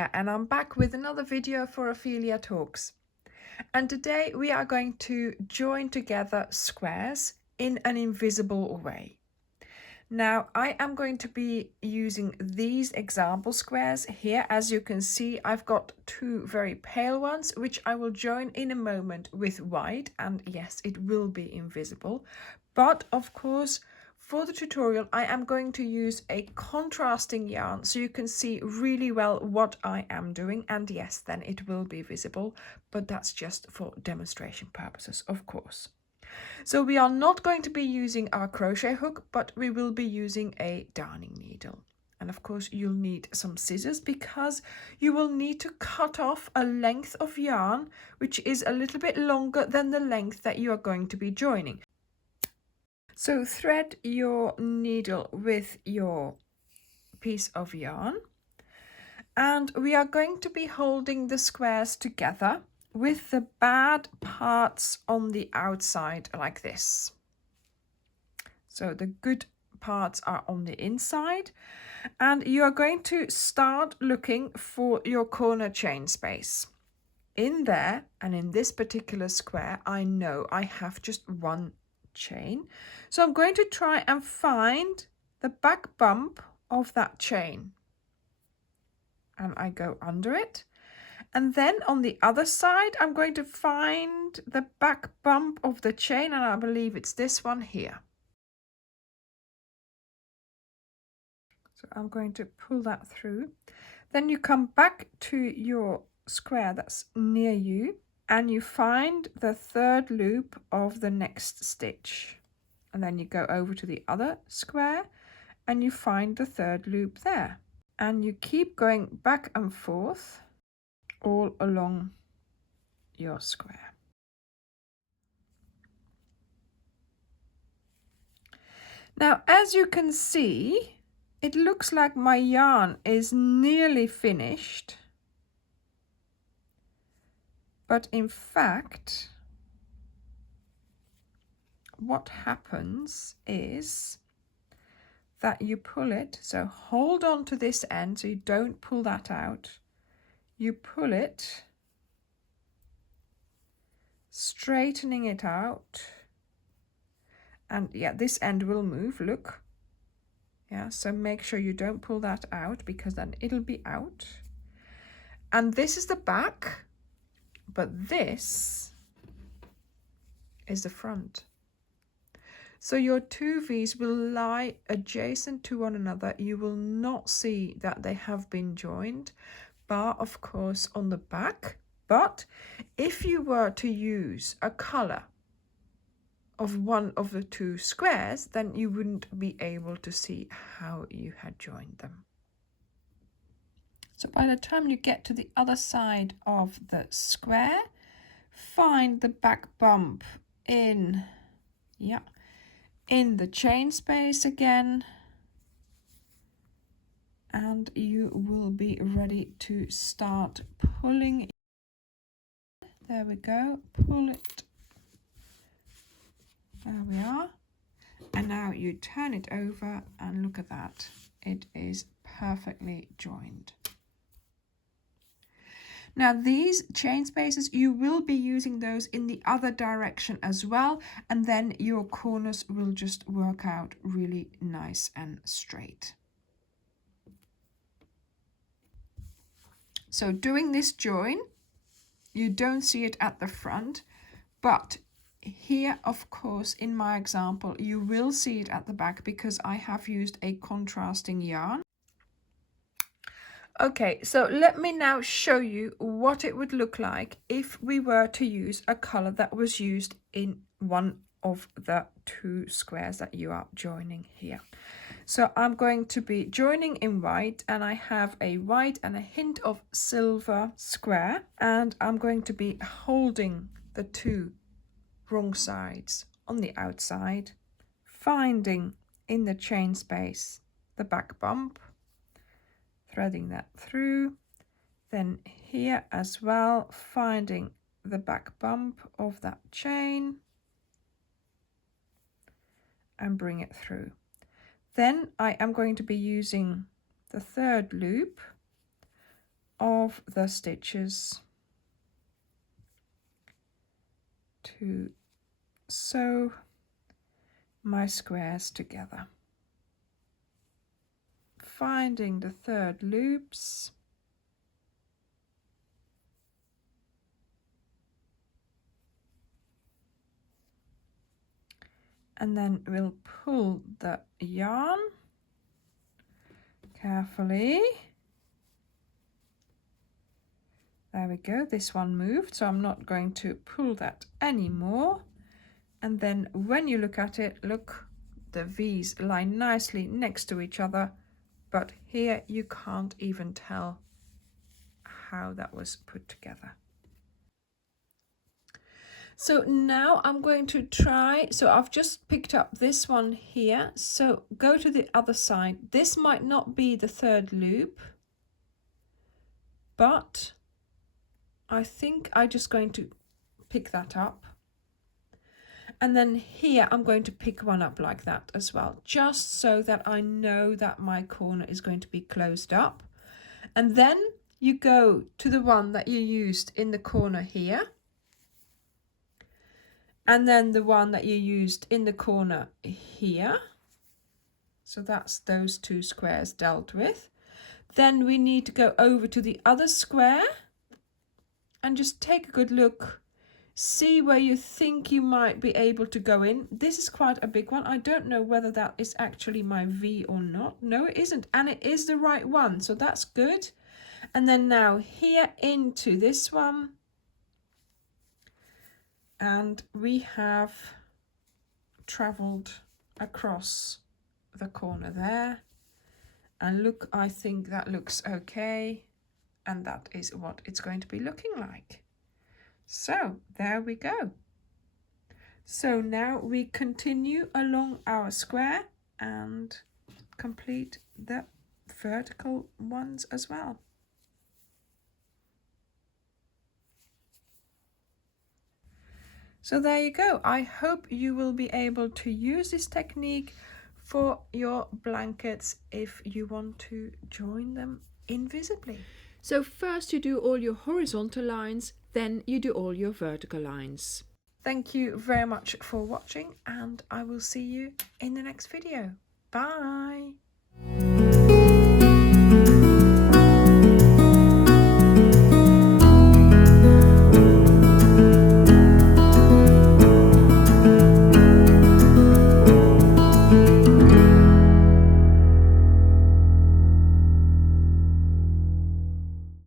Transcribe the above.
Anja and I'm back with another video for Ophelia Talks. And today we are going to join together squares in an invisible way. Now I am going to be using these example squares here. As you can see, I've got two very pale ones, which I will join in a moment with white, and yes, it will be invisible. But of course, for the tutorial, I am going to use a contrasting yarn so you can see really well what I am doing. And yes, then it will be visible, but that's just for demonstration purposes, of course. So we are not going to be using our crochet hook, but we will be using a darning needle. And of course, you'll need some scissors because you will need to cut off a length of yarn, which is a little bit longer than the length that you are going to be joining. So thread your needle with your piece of yarn, and we are going to be holding the squares together with the bad parts on the outside like this. So the good parts are on the inside, and you are going to start looking for your corner chain space. In there, and in this particular square, I know I have just one chain, so I'm going to try and find the back bump of that chain, and I go under it, and then on the other side I'm going to find the back bump of the chain, and I believe it's this one here. So I'm going to pull that through. Then you come back to your square that's near you, and you find the third loop of the next stitch, and then you go over to the other square and you find the third loop there, and you keep going back and forth all along your square. Now, as you can see, it looks like my yarn is nearly finished. But in fact, what happens is that you pull it, so hold on to this end so you don't pull that out. You pull it, straightening it out, and yeah, this end will move, look. Yeah, so make sure you don't pull that out because then it'll be out. And this is the back, but this is the front. So your two V's will lie adjacent to one another. You will not see that they have been joined, bar of course on the back. But if you were to use a color of one of the two squares, then you wouldn't be able to see how you had joined them. So by the time you get to the other side of the square, find the back bump in the chain space again, and you will be ready to start pulling. There we go, pull it. There we are. And now you turn it over and look at that. It is perfectly joined. Now these chain spaces, you will be using those in the other direction as well, and then your corners will just work out really nice and straight. So doing this join, you don't see it at the front, but here, of course, in my example, you will see it at the back because I have used a contrasting yarn. Okay, so let me now show you what it would look like if we were to use a color that was used in one of the two squares that you are joining here. So I'm going to be joining in white, and I have a white and a hint of silver square, and I'm going to be holding the two wrong sides on the outside, finding in the chain space the back bump, threading that through, then here as well, finding the back bump of that chain and bring it through. Then I am going to be using the third loop of of the stitches to sew my squares together. Finding the third loops. And then we'll pull the yarn carefully. There we go, this one moved, so I'm not going to pull that anymore. And then when you look at it, look, the V's lie nicely next to each other, but here you can't even tell how that was put together. So now I'm going to try, so I've just picked up this one here, so go to the other side. This might not be the third loop, but I think I'm just going to pick that up. And then here I'm going to pick one up like that as well, just so that I know that my corner is going to be closed up. And then you go to the one that you used in the corner here. And then the one that you used in the corner here. So that's those two squares dealt with. Then we need to go over to the other square and just take a good look. See where you think you might be able to go in. This is quite a big one. I don't know whether that is actually my V or not. No, it isn't. And it is the right one. So that's good. And then now here into this one. And we have traveled across the corner there. And look, I think that looks okay. And that is what it's going to be looking like. So there we go. So now we continue along our square and complete the vertical ones as well. So there you go. I hope you will be able to use this technique for your blankets if you want to join them invisibly. So first you do all your horizontal lines, then you do all your vertical lines. Thank you very much for watching, and I will see you in the next video. Bye!